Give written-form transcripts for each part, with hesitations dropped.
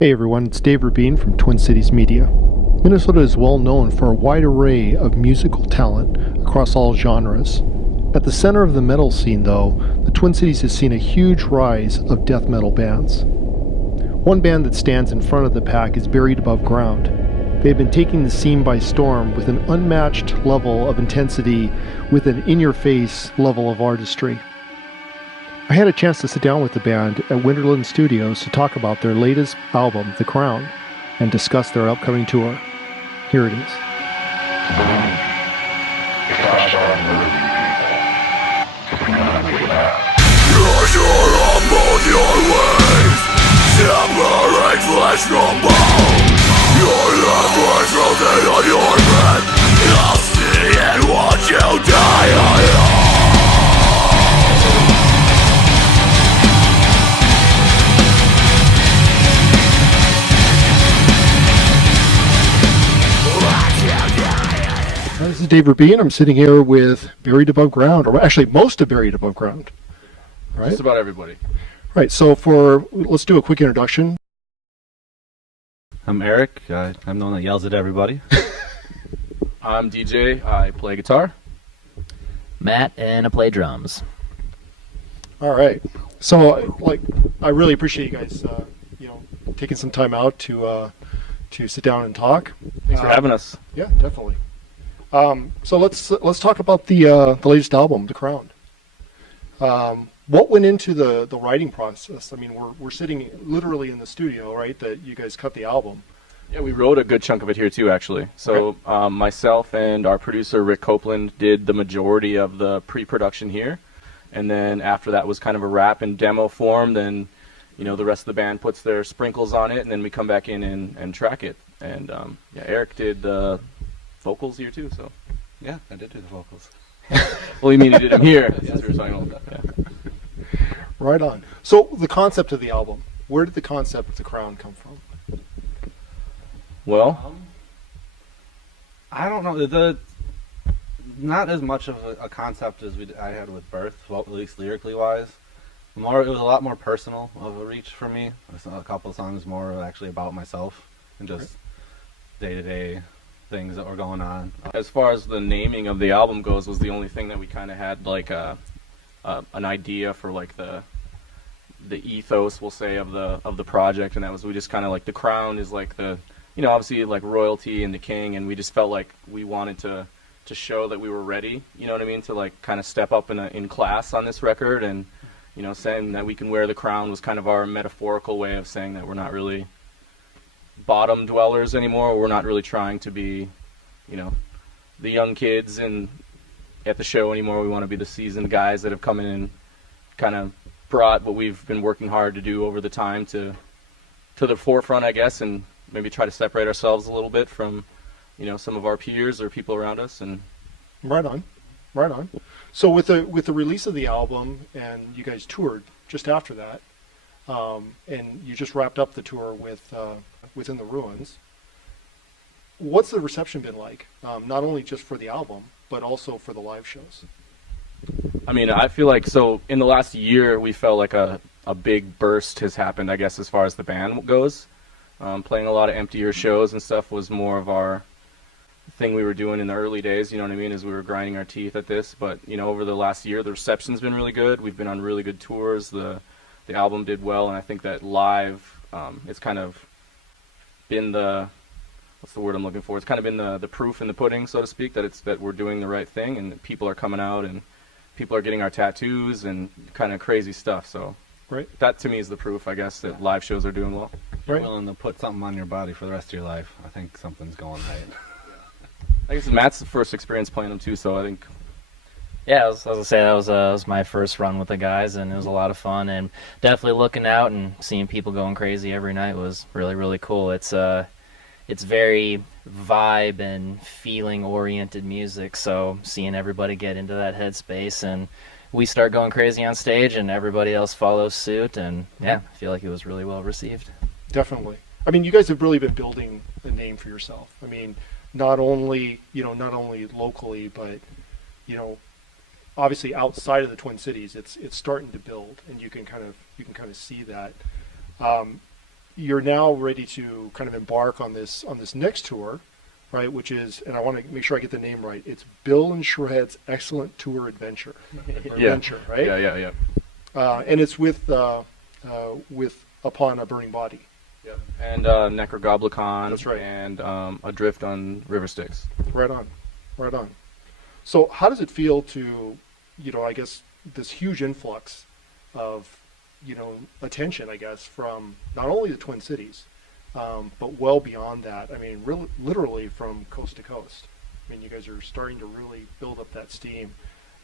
Hey everyone, it's Dave Rabin from Twin Cities Media. Minnesota is well known for a wide array of musical talent across all genres. At the center of the metal scene, though, the Twin Cities has seen a huge rise of death metal bands. One band that stands in front of the pack is Buried Above Ground. They have been taking the scene by storm with an unmatched level of intensity, with an in-your-face level of artistry. I had a chance to sit down with the band at Winterland Studios to talk about their latest album, The Crown, and discuss their upcoming tour. Here it is. Separate flesh from bone. Your life frozen on your breath. I'll see and watch you die alone. This is Dave Rabin. I'm sitting here with Buried Above Ground, or actually most of Buried Above Ground. Right? Just about everybody. Right, so let's do a quick introduction. I'm Eric. I'm the one that yells at everybody. I'm DJ. I play guitar. Matt, and I play drums. All right, so I really appreciate you guys, taking some time out to sit down and talk. Thanks for having us. Yeah, definitely. So let's talk about the latest album, The Crown. What went into the writing process? I mean, we're sitting literally in the studio, right? That you guys cut the album. Yeah, we wrote a good chunk of it here too, actually. So myself and our producer Rick Copeland did the majority of the pre-production here, and then after that was kind of a wrap in demo form. Then, the rest of the band puts their sprinkles on it, and then we come back in and track it. And Eric did the vocals here too. So Yeah, I did do the vocals. well, you mean you did them here? Since we were talking about that. Yeah. Right on. So the concept of the album, where did the concept of The Crown come from? Well, I don't know. Not as much of a concept as I had with Birth, well, at least lyrically wise. It was a lot more personal of a reach for me. A couple of songs more actually about myself and just day-to-day things that were going on. as far as the naming of the album goes, was the only thing that we kind of had like an idea for, like the ethos, we'll say, of the project, and that was, we just kind of like, the crown is like the, obviously like royalty and the king, and we just felt like we wanted to show that we were ready, what I mean, to like kind of step up in class on this record, and saying that we can wear the crown was kind of our metaphorical way of saying that we're not really bottom dwellers anymore. We're not really trying to be, the young kids at the show anymore. We want to be the seasoned guys that have come in and kind of brought what we've been working hard to do over the time to the forefront, I guess, and maybe try to separate ourselves a little bit from, some of our peers or people around us. And Right on. So with the release of the album, and you guys toured just after that, and you just wrapped up the tour with Within the Ruins. What's the reception been like? Not only just for the album, but also for the live shows. I mean, I feel like, so in the last year, we felt like a big burst has happened, I guess, as far as the band goes. Playing a lot of emptier shows and stuff was more of our thing we were doing in the early days, you know what I mean, as we were grinding our teeth at this. But, over the last year, the reception's been really good. We've been on really good tours. The album did well, and I think that live, it's kind of been what's the word I'm looking for? It's kind of been the proof in the pudding, so to speak, that we're doing the right thing, and that people are coming out, and people are getting our tattoos and kind of crazy stuff. So that to me is the proof, I guess, that live shows are doing well. If you're willing to put something on your body for the rest of your life, I think something's going right. I guess Matt's the first experience playing them too, so I think. Yeah, I was gonna say that was my first run with the guys, and it was a lot of fun. And definitely looking out and seeing people going crazy every night was really, really cool. It's very vibe and feeling oriented music, so seeing everybody get into that headspace, and we start going crazy on stage, and everybody else follows suit, and I feel like it was really well received. Definitely. I mean, you guys have really been building a name for yourself. I mean, not only locally, but obviously outside of the Twin Cities, it's starting to build, and you can kind of see that. you're now ready to kind of embark on this next tour, right? Which is, and I want to make sure I get the name right. It's Bill and Shred's Excellent Tour Adventure. Adventure, right? Yeah. And it's with Upon a Burning Body. Yep. And Necrogoblicon. That's right. And Adrift on River Styx. Right on. So how does it feel to, I guess this huge influx of, attention, I guess, from not only the Twin Cities, but well beyond that. I mean, really, literally from coast to coast. I mean, you guys are starting to really build up that steam.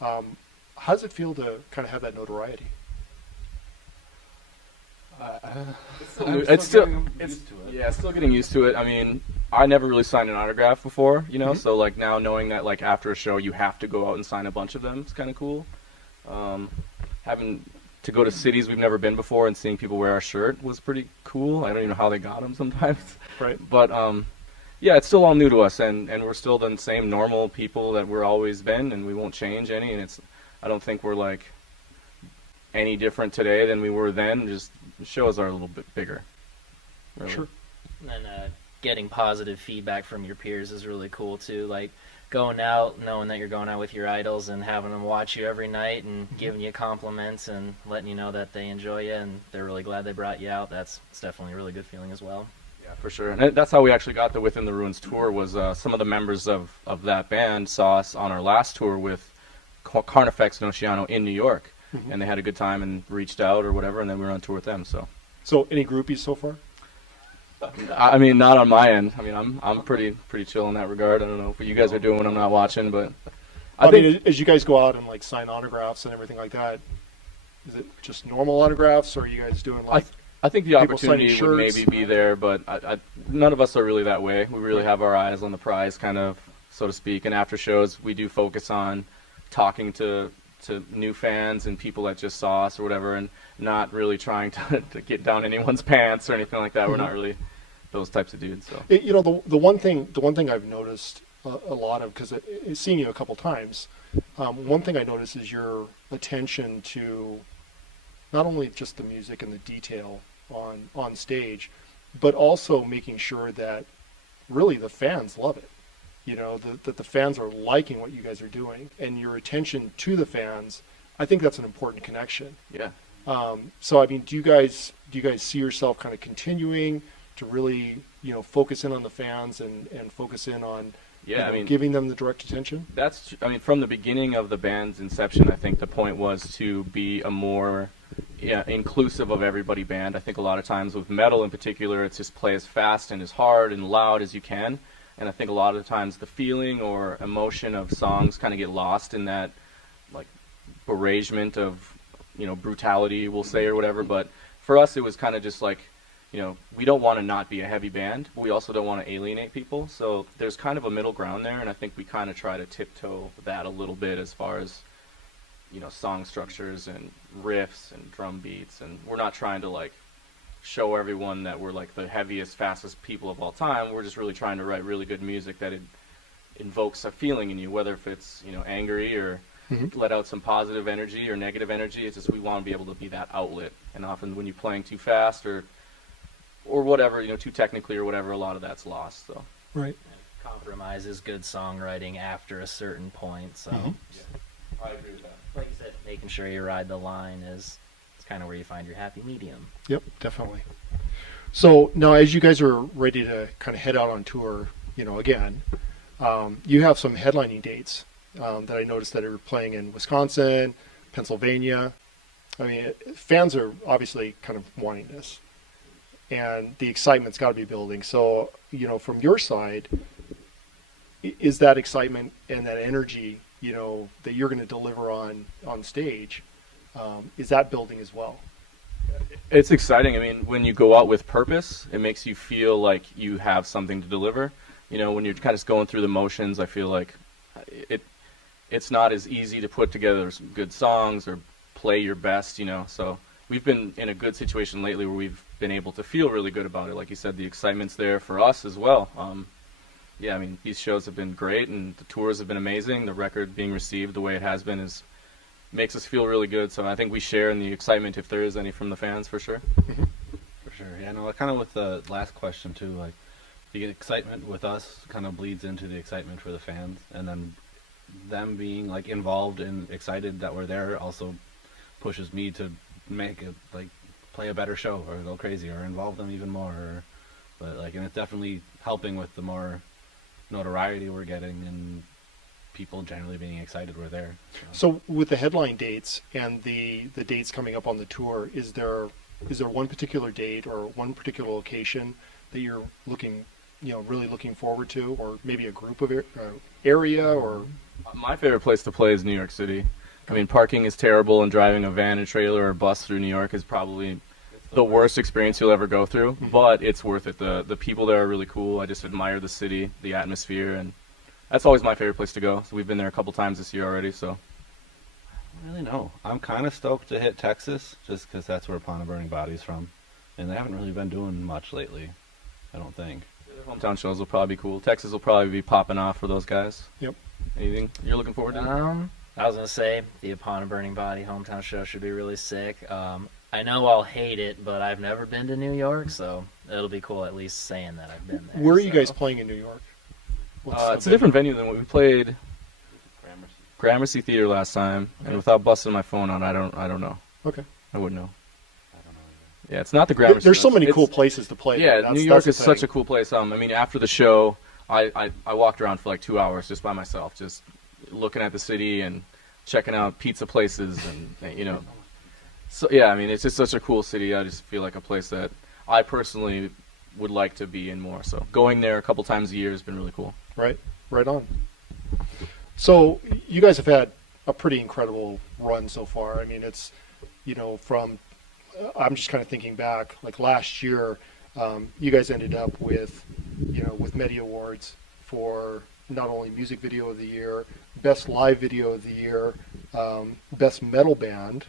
How does it feel to kind of have that notoriety? It's still getting used to it. I mean, I never really signed an autograph before, so like now knowing that like after a show you have to go out and sign a bunch of them, it's kind of cool. Having to go to cities we've never been before and seeing people wear our shirt was pretty cool. I don't even know how they got them sometimes. Right. But yeah, it's still all new to us, and we're still the same normal people that we're always been, and we won't change any. And I don't think we're like any different today than we were then. Just the shows are a little bit bigger. Really. Sure. And getting positive feedback from your peers is really cool too. Like going out, knowing that you're going out with your idols and having them watch you every night and giving you compliments and letting you know that they enjoy you and they're really glad they brought you out. It's definitely a really good feeling as well. Yeah, for sure. And that's how we actually got the Within the Ruins tour. Was some of the members of that band saw us on our last tour with Carnifex and Oceano in New York, and they had a good time and reached out or whatever, and then we were on tour with them. So any groupies so far? I mean, not on my end. I mean, I'm pretty chill in that regard. I don't know what you guys are doing when I'm not watching, but I mean, as you guys go out and like sign autographs and everything like that, is it just normal autographs, or are you guys doing like? I think the opportunity would maybe be there, but none of us are really that way. We really have our eyes on the prize, kind of, so to speak. And after shows, we do focus on talking to new fans and people that just saw us or whatever, and not really trying to get down anyone's pants or anything like that. We're not really those types of dudes. So the one thing I've noticed a lot of, because I've seen you a couple times, one thing I noticed is your attention to not only just the music and the detail on stage, but also making sure that really the fans love it. That the fans are liking what you guys are doing, and your attention to the fans, I think that's an important connection. Yeah. So I mean, do you guys see yourself kind of continuing to really, focus in on the fans and focus in on giving them the direct attention? From the beginning of the band's inception, I think the point was to be a more inclusive of everybody band. I think a lot of times with metal in particular, it's just play as fast and as hard and loud as you can. And I think a lot of the times the feeling or emotion of songs kind of get lost in that, like, beragement of, brutality, we'll say, or whatever. But for us, it was kind of just like, we don't want to not be a heavy band, but we also don't want to alienate people. So there's kind of a middle ground there, and I think we kind of try to tiptoe that a little bit as far as, song structures and riffs and drum beats. And we're not trying to, like, show everyone that we're like the heaviest, fastest people of all time. We're just really trying to write really good music that it invokes a feeling in you, whether if it's angry or let out some positive energy or negative energy. It's just we want to be able to be that outlet. And often when you're playing too fast or whatever, too technically or whatever, a lot of that's lost. So right. Compromise is good songwriting after a certain point. So I agree with that. Like you said, making sure you ride the line is kind of where you find your happy medium. Yep, definitely. So now, as you guys are ready to kind of head out on tour, again, you have some headlining dates that I noticed that are playing in Wisconsin, Pennsylvania. I mean, fans are obviously kind of wanting this, and the excitement's got to be building. So, from your side, is that excitement and that energy, that you're going to deliver on stage, is that building as well? It's exciting. I mean, when you go out with purpose, it makes you feel like you have something to deliver. When you're kind of going through the motions, I feel like it's not as easy to put together some good songs or play your best, So we've been in a good situation lately where we've been able to feel really good about it. Like you said, the excitement's there for us as well. I mean, these shows have been great, and the tours have been amazing. The record being received the way it has been makes us feel really good. So I think we share in the excitement, if there is any, from the fans, for sure. sure. Yeah, no, kind of with the last question too, like the excitement with us kind of bleeds into the excitement for the fans, and then them being like involved and excited that we're there also pushes me to make it like play a better show or go crazy or involve them even more. But like, and it's definitely helping with the more notoriety we're getting and people generally being excited we're there. So with the headline dates and the dates coming up on the tour, is there one particular date or one particular location that you're looking, really looking forward to, or maybe a group of area or? My favorite place to play is New York City. I mean, parking is terrible, and driving a van, a trailer, or a bus through New York is probably the worst experience you'll ever go through. Mm-hmm. But it's worth it. The people there are really cool. I just admire the city, the atmosphere, and that's always my favorite place to go. So we've been there a couple times this year already. So I don't really know. I'm kind of stoked to hit Texas just because that's where Upon a Burning Body's from, and they haven't really been doing much lately, I don't think. the hometown shows will probably be cool. Texas will probably be popping off for those guys. Yep. Anything you're looking forward to? I was gonna say the Upon a Burning Body hometown show should be really sick. I know I'll hate it, but I've never been to New York, so it'll be cool at least saying that I've been there. Where are you guys playing in New York? It's a different venue than what we played. Gramercy Theater last time, and without busting my phone on, I don't know. Okay. I wouldn't know. Yeah, it's not the Gramercy. There's so many It's- cool places to play. Yeah, there. New York is such a cool place. I mean, after the show, I walked around for like 2 hours just by myself, just looking at the city and checking out pizza places and So yeah, I mean, it's just such a cool city. I just feel like a place that I personally would like to be in more. So going there a couple times a year has been really cool. Right on. So you guys have had a pretty incredible run so far. I mean, it's, from, I'm just kind of thinking back, like last year, you guys ended up with, with Media Awards for not only Music Video of the Year, Best Live Video of the Year, Best Metal Band,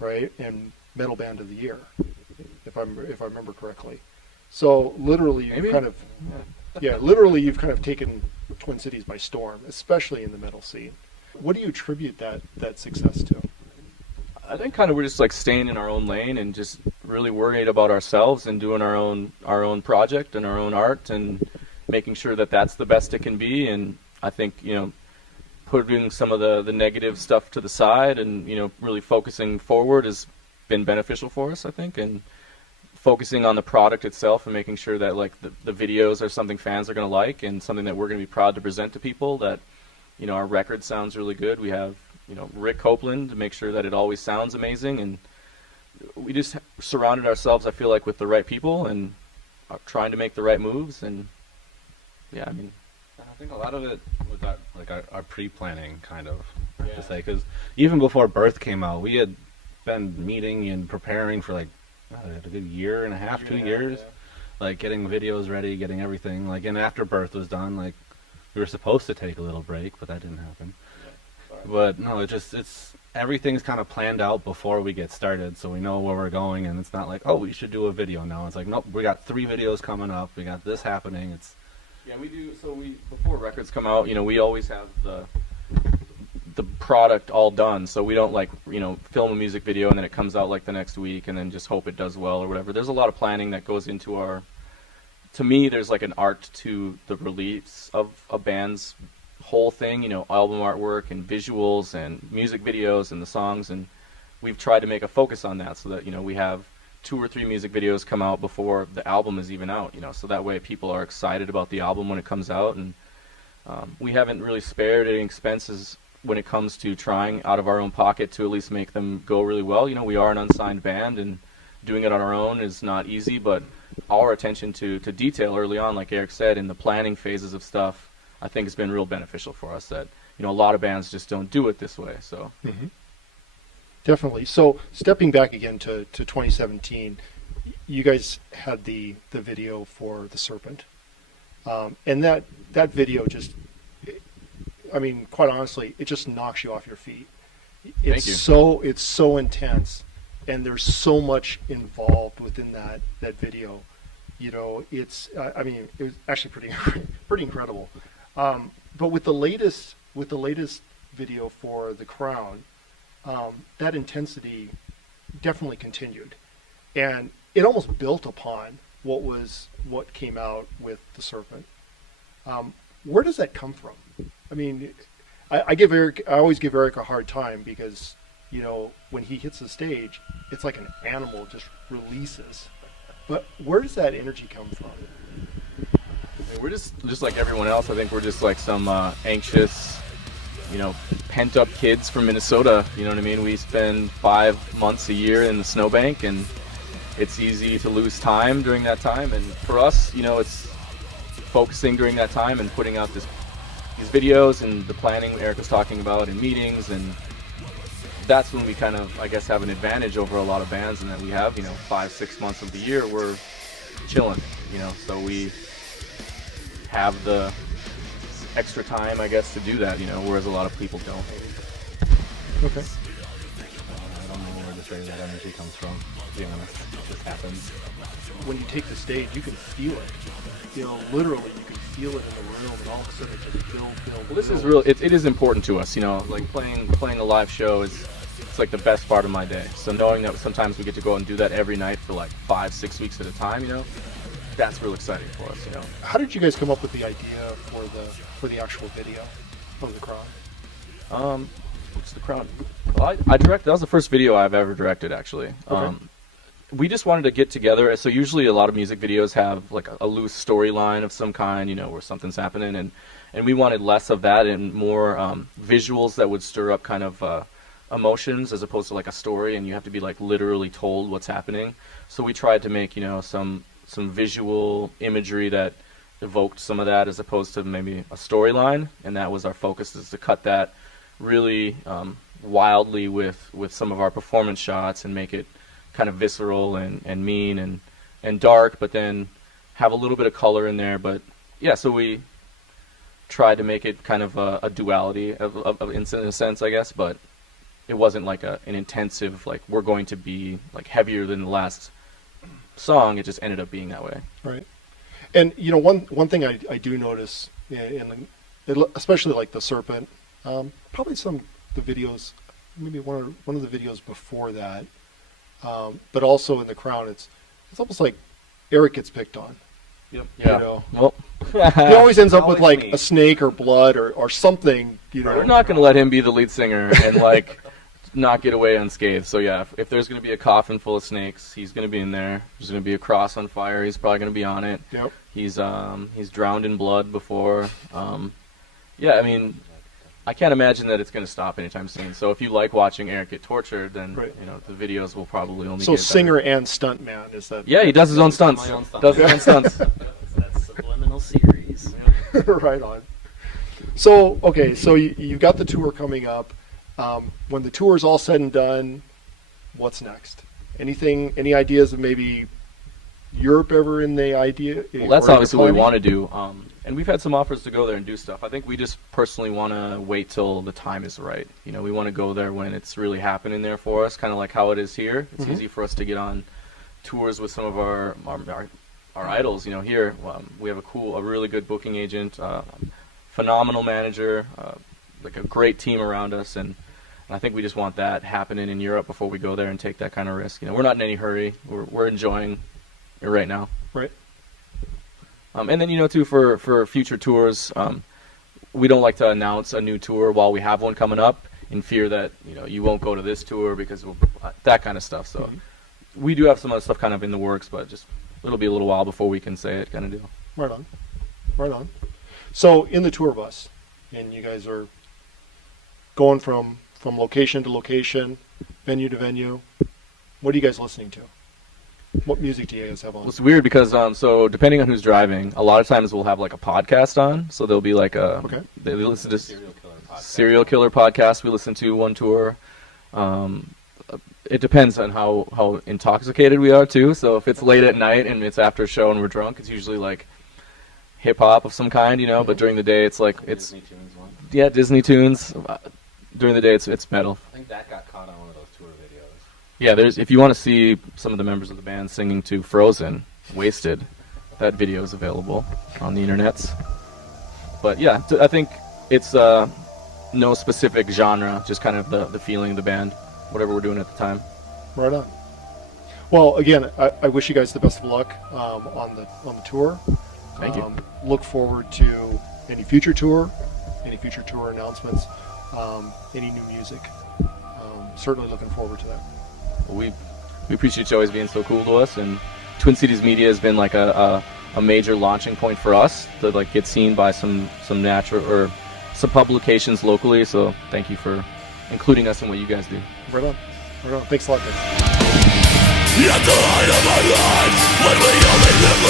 right, and Metal Band of the Year, if I remember correctly. So literally, Maybe. literally you've kind of taken Twin Cities by storm, especially in the metal scene. What do you attribute that success to? I think kind of we're just like staying in our own lane and just really worried about ourselves and doing our own project and our own art and making sure that that's the best it can be. And I think putting some of the negative stuff to the side and really focusing forward has been beneficial for us, I think, and focusing on the product itself and making sure that like the videos are something fans are going to like and something that we're going to be proud to present to people, that our record sounds really good. We have Rick Copeland to make sure that it always sounds amazing, and we just surrounded ourselves, I feel like, with the right people and are trying to make the right moves. And yeah, I mean, I think a lot of it was our pre-planning, kind of, to say, because even before Birth came out, we had been meeting and preparing for like a good year and a half, 2 years, like getting videos ready, getting everything, like, and after Birth was done, like, we were supposed to take a little break, but that didn't happen. But no, it's everything's kind of planned out before we get started, so we know where we're going, and it's not like, oh, we should do a video now. It's like, nope, we got 3 videos coming up, we got this happening. It's we do. So before records come out, we always have the product all done. So we don't like film a music video and then it comes out like the next week and then just hope it does well or whatever. There's a lot of planning that goes into our. To me, there's like an art to the release of a band's whole thing, album artwork and visuals and music videos and the songs, and we've tried to make a focus on that so that we have 2 or 3 music videos come out before the album is even out, so that way people are excited about the album when it comes out. And we haven't really spared any expenses when it comes to trying out of our own pocket to at least make them go really well. We are an unsigned band, and doing it on our own is not easy, but our attention to detail early on, like Eric said, in the planning phases of stuff, I think has been real beneficial for us. That a lot of bands just don't do it this way. So Definitely. So stepping back again to 2017, you guys had the video for The Serpent, and that video just, I mean, quite honestly, it just knocks you off your feet. Thank you. It's so intense, and there's so much involved within that video. It's I mean, it was actually pretty incredible. But with the latest video for The Crown, that intensity definitely continued, and it almost built upon what came out with the Serpent. Where does that come from? I mean, I always give Eric a hard time because, you know, when he hits the stage, it's like an animal just releases. But where does that energy come from? We're just like everyone else. I think we're just like some anxious, you know, pent up kids from Minnesota. You know what I mean? We spend 5 months a year in the snowbank, and it's easy to lose time during that time. And for us, you know, it's focusing during that time and putting out these videos and the planning Eric was talking about in meetings, and that's when we kind of, I guess, have an advantage over a lot of bands, and that we have, you know, 5-6 months of the year we're chilling, you know, so we have the extra time, I guess, to do that, you know, whereas a lot of people don't. Okay. I don't know where this that energy comes from, to be honest. It just happens. When you take the stage, you can feel it. You know, literally, you can feel it in the room, and all of a sudden it just builds. Well, this is real. It is important to us, you know. Like playing a live show it's like the best part of my day. So knowing that sometimes we get to go and do that every night for like 5-6 weeks at a time, you know, that's real exciting for us, you know. How did you guys come up with the idea for the actual video of The Crown? What's The Crown? Well, I directed. That was the first video I've ever directed, actually. Okay. We just wanted to get together. So usually a lot of music videos have like a loose storyline of some kind, you know, where something's happening, and we wanted less of that and more visuals that would stir up kind of emotions as opposed to like a story, and you have to be like literally told what's happening. So we tried to make, you know, some visual imagery that evoked some of that as opposed to maybe a storyline, and that was our focus, is to cut that really wildly with some of our performance shots and make it kind of visceral and mean and dark, but then have a little bit of color in there. But yeah, so we tried to make it kind of a duality in a sense, I guess, but it wasn't like an intensive, like, we're going to be like heavier than the last song. It just ended up being that way. Right. And you know, one thing I do notice especially like the Serpent, probably some of the videos, maybe one of the videos before that, but also in The Crown, it's almost like Eric gets picked on. Yep. Yeah. You know? Well, he always ends up with like a snake or blood or something. You know, we're not going to let him be the lead singer and like not get away unscathed. So yeah, if there's going to be a coffin full of snakes, he's going to be in there. There's going to be a cross on fire. He's probably going to be on it. Yep. He's drowned in blood before. Yeah, I mean, I can't imagine that it's going to stop anytime soon. So if you like watching Eric get tortured, then you know the videos will probably only. So singer and stuntman, is that? Yeah, he does his own stunts. Does his own stunts. That's subliminal series. Right on. So okay, so you've got the tour coming up. When the tour is all said and done, what's next? Any ideas of maybe Europe ever in the idea? Well, that's obviously what we want to do. And we've had some offers to go there and do stuff. I think we just personally want to wait till the time is right. You know, we want to go there when it's really happening there for us, kind of like how it is here. It's easy for us to get on tours with some of our idols. You know, here we have a really good booking agent, phenomenal manager, like a great team around us, and I think we just want that happening in Europe before we go there and take that kind of risk. You know, we're not in any hurry. We're enjoying it right now. Right. And then, you know, too, for future tours, we don't like to announce a new tour while we have one coming up in fear that, you know, you won't go to this tour because that kind of stuff. So we do have some other stuff kind of in the works, but just it'll be a little while before we can say it, kind of deal. Right on. Right on. So in the tour bus, and you guys are going from location to location, venue to venue, what are you guys listening to? What music do you guys have on? Well, it's weird because so depending on who's driving, a lot of times we'll have like a podcast on. So there'll be like they listen to Serial Killer podcast. We listen to one tour. It depends on how intoxicated we are too. So if it's late at night and it's after a show and we're drunk, it's usually like hip hop of some kind, you know. But during the day, it's like Disney tunes one. Yeah, Disney tunes. During the day, it's metal. I think that got caught on one of those tour videos. Yeah, if you want to see some of the members of the band singing to Frozen, Wasted, that video is available on the internets. But yeah, I think it's no specific genre, just kind of the feeling of the band, whatever we're doing at the time. Right on. Well, again, I wish you guys the best of luck on the tour. Thank you. Look forward to any future tour announcements, any new music. Certainly looking forward to that. Well, we appreciate you always being so cool to us, and Twin Cities Media has been like a major launching point for us to like get seen by some natural or some publications locally. So thank you for including us in what you guys do. Right on. Right on. Thanks a lot, guys. At the height of our lives, when we only live